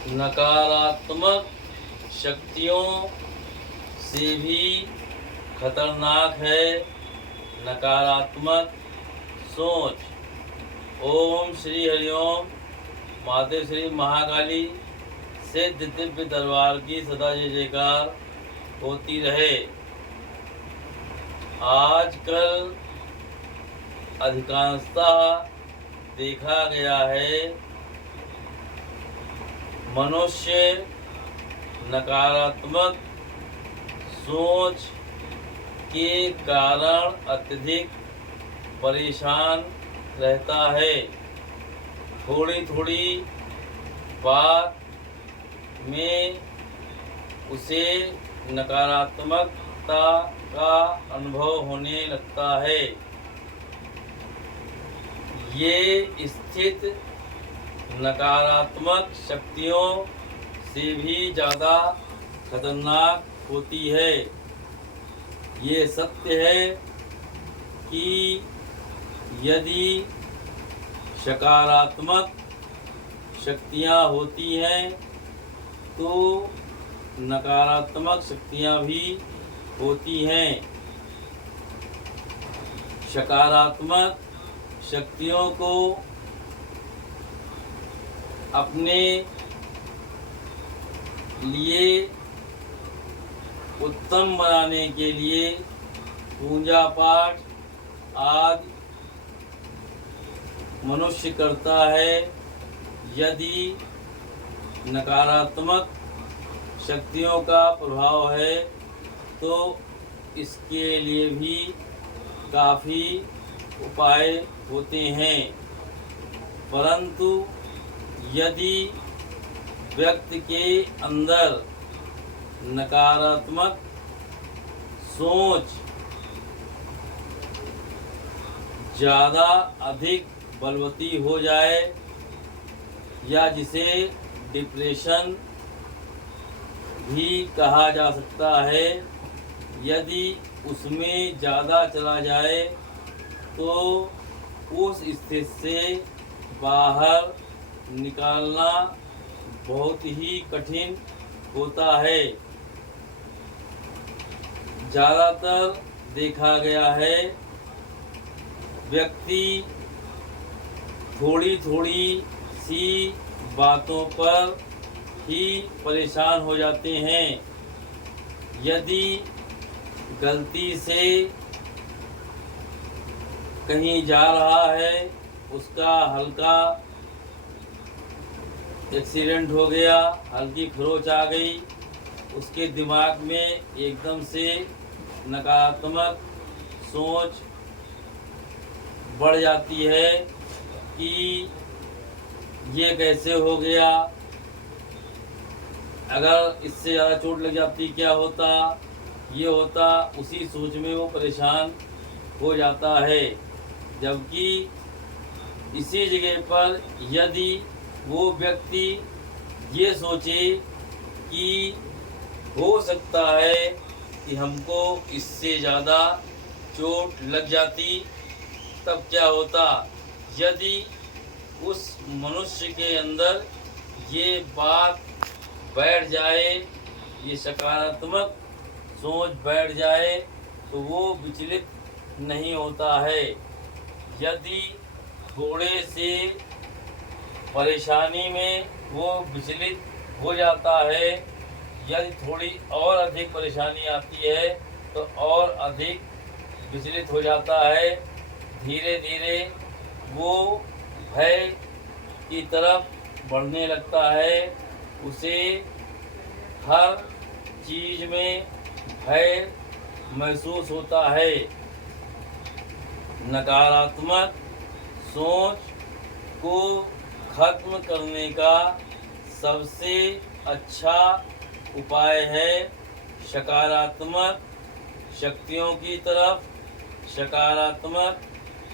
नकारात्मक शक्तियों से भी खतरनाक है नकारात्मक सोच। ओम श्री हरिओम। माते श्री महाकाली सिद्ध दिव्य दरबार की सदा जय जयकार होती रहे। आजकल अधिकांशतः देखा गया है मनुष्य नकारात्मक सोच के कारण अत्यधिक परेशान रहता है। थोड़ी थोड़ी बात में उसे नकारात्मकता का अनुभव होने लगता है। ये स्थिति नकारात्मक शक्तियों से भी ज़्यादा खतरनाक होती है। ये सत्य है कि यदि सकारात्मक शक्तियाँ होती हैं तो नकारात्मक शक्तियाँ भी होती हैं। सकारात्मक शक्तियों को अपने लिए उत्तम बनाने के लिए पूजा पाठ आदि मनुष्य करता है। यदि नकारात्मक शक्तियों का प्रभाव है तो इसके लिए भी काफ़ी उपाय होते हैं, परंतु यदि व्यक्ति के अंदर नकारात्मक सोच ज़्यादा अधिक बलवती हो जाए या जिसे डिप्रेशन भी कहा जा सकता है, यदि उसमें ज़्यादा चला जाए तो उस स्थिति से बाहर निकालना बहुत ही कठिन होता है। ज़्यादातर देखा गया है व्यक्ति थोड़ी थोड़ी सी बातों पर ही परेशान हो जाते हैं। यदि गलती से कहीं जा रहा है, उसका हल्का एक्सीडेंट हो गया, हल्की खरोंच आ गई, उसके दिमाग में एकदम से नकारात्मक सोच बढ़ जाती है कि ये कैसे हो गया, अगर इससे ज़्यादा चोट लग जाती क्या होता, ये होता। उसी सोच में वो परेशान हो जाता है। जबकि इसी जगह पर यदि वो व्यक्ति ये सोचे कि हो सकता है कि हमको इससे ज़्यादा चोट लग जाती, तब क्या होता। यदि उस मनुष्य के अंदर ये बात बैठ जाए, ये सकारात्मक सोच बैठ जाए, तो वो विचलित नहीं होता है। यदि थोड़े से परेशानी में वो विचलित हो जाता है, यदि थोड़ी और अधिक परेशानी आती है तो और अधिक विचलित हो जाता है। धीरे धीरे वो भय की तरफ बढ़ने लगता है। उसे हर चीज़ में भय महसूस होता है। नकारात्मक सोच को खत्म करने का सबसे अच्छा उपाय है सकारात्मक शक्तियों की तरफ, सकारात्मक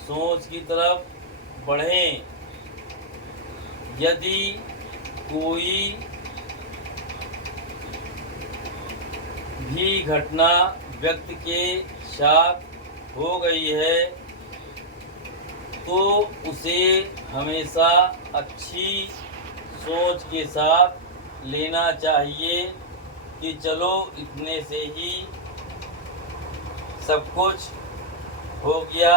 सोच की तरफ बढ़ें। यदि कोई भी घटना व्यक्ति के साथ हो गई है तो उसे हमेशा अच्छी सोच के साथ लेना चाहिए कि चलो इतने से ही सब कुछ हो गया।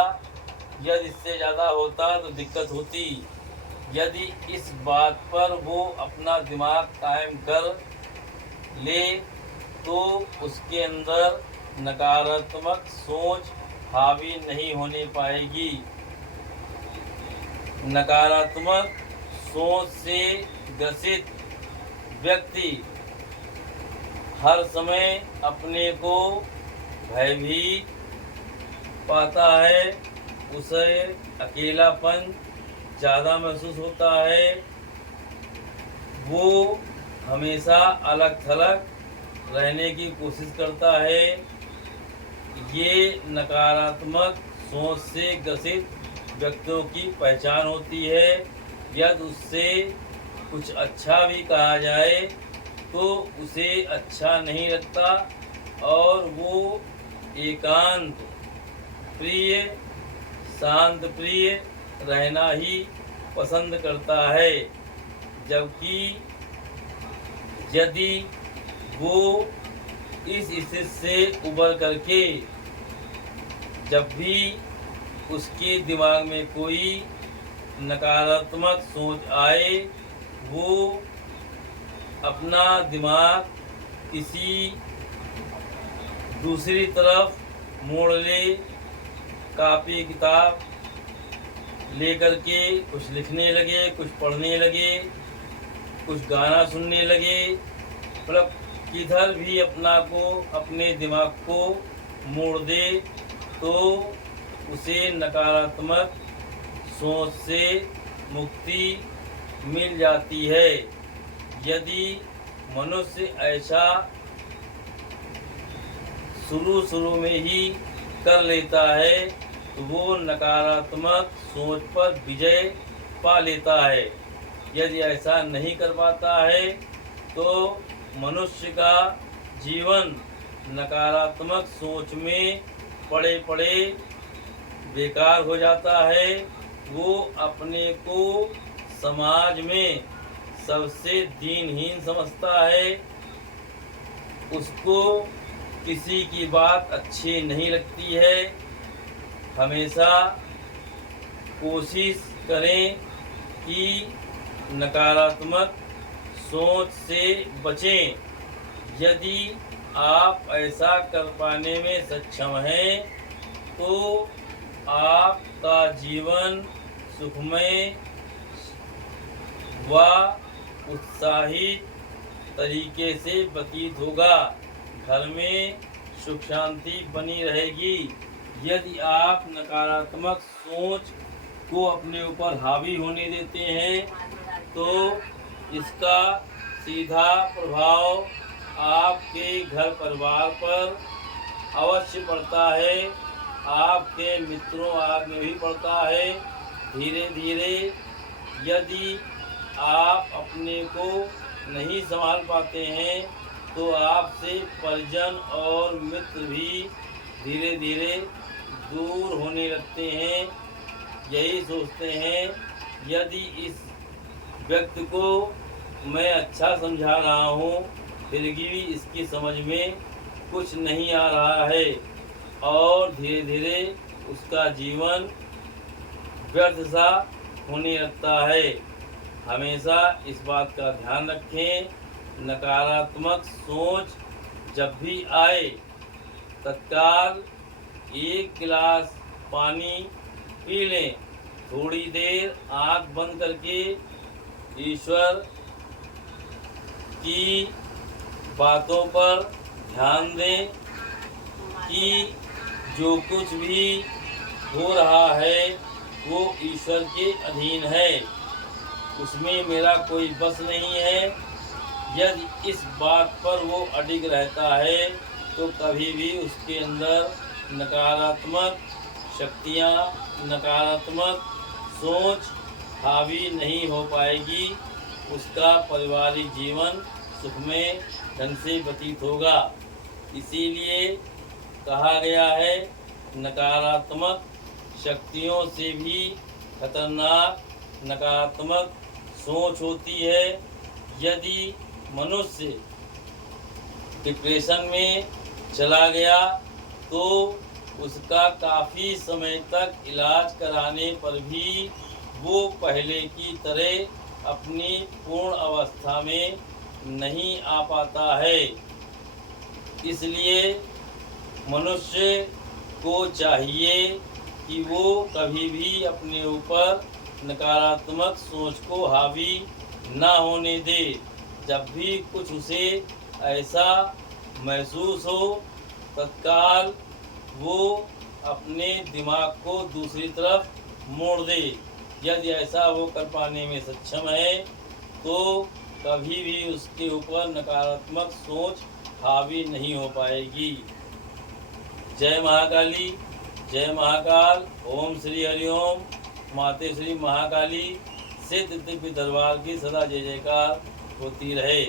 यदि इससे ज़्यादा होता तो दिक्कत होती। यदि इस बात पर वो अपना दिमाग कायम कर ले तो उसके अंदर नकारात्मक सोच हावी नहीं होने पाएगी। नकारात्मक सोच से ग्रसित व्यक्ति हर समय अपने को भयभीत पाता है, उसे अकेलापन ज़्यादा महसूस होता है, वो हमेशा अलग थलग रहने की कोशिश करता है। ये नकारात्मक सोच से ग्रसित व्यक्तियों की पहचान होती है। यदि उससे कुछ अच्छा भी कहा जाए तो उसे अच्छा नहीं लगता और वो एकांत प्रिय, शांत प्रिय रहना ही पसंद करता है। जबकि यदि वो इस स्थिति से उबर करके जब भी उसके दिमाग में कोई नकारात्मक सोच आए, वो अपना दिमाग किसी दूसरी तरफ मोड़ ले, कापी किताब लेकर के कुछ लिखने लगे, कुछ पढ़ने लगे, कुछ गाना सुनने लगे, मतलब किधर भी अपने दिमाग को मोड़ दे तो उसे नकारात्मक सोच से मुक्ति मिल जाती है। यदि मनुष्य ऐसा शुरू में ही कर लेता है तो वो नकारात्मक सोच पर विजय पा लेता है। यदि ऐसा नहीं कर पाता है तो मनुष्य का जीवन नकारात्मक सोच में पड़े पड़े बेकार हो जाता है। वो अपने को समाज में सबसे दीनहीन समझता है, उसको किसी की बात अच्छी नहीं लगती है। हमेशा कोशिश करें कि नकारात्मक सोच से बचें। यदि आप ऐसा कर पाने में सक्षम हैं तो आपका जीवन सुखमय व उत्साहित तरीके से व्यतीत होगा। घर में सुख शांति बनी रहेगी। यदि आप नकारात्मक सोच को अपने ऊपर हावी होने देते हैं तो इसका सीधा प्रभाव आपके घर परिवार पर अवश्य पड़ता है, आपके मित्रों आदि में भी पड़ता है। धीरे धीरे यदि आप अपने को नहीं संभाल पाते हैं तो आपसे परिजन और मित्र भी धीरे धीरे दूर होने लगते हैं। यही सोचते हैं यदि इस व्यक्ति को मैं अच्छा समझा रहा हूँ फिर भी इसकी समझ में कुछ नहीं आ रहा है और धीरे धीरे उसका जीवन व्यर्थ सा होने लगता है। हमेशा इस बात का ध्यान रखें, नकारात्मक सोच जब भी आए तत्काल 1 गिलास पानी पी लें, थोड़ी देर आँख बंद करके ईश्वर की बातों पर ध्यान दें कि जो कुछ भी हो रहा है वो ईश्वर के अधीन है, उसमें मेरा कोई बस नहीं है। यदि इस बात पर वो अडिग रहता है तो कभी भी उसके अंदर नकारात्मक शक्तियाँ, नकारात्मक सोच हावी नहीं हो पाएगी। उसका पारिवारिक जीवन सुखमय ढंग से व्यतीत होगा। इसीलिए कहा गया है नकारात्मक शक्तियों से भी खतरनाक नकारात्मक सोच होती है। यदि मनुष्य डिप्रेशन में चला गया तो उसका काफ़ी समय तक इलाज कराने पर भी वो पहले की तरह अपनी पूर्ण अवस्था में नहीं आ पाता है। इसलिए मनुष्य को चाहिए कि वो कभी भी अपने ऊपर नकारात्मक सोच को हावी ना होने दे। जब भी कुछ उसे ऐसा महसूस हो तत्काल वो अपने दिमाग को दूसरी तरफ मोड़ दे। यदि ऐसा वो कर पाने में सक्षम है तो कभी भी उसके ऊपर नकारात्मक सोच हावी नहीं हो पाएगी। जय महाकाली, जय महाकाल। ओम श्री हरिओम। माते श्री महाकाली सिद्ध दिव्य दरबार की सदा जय जयकार होती रहे।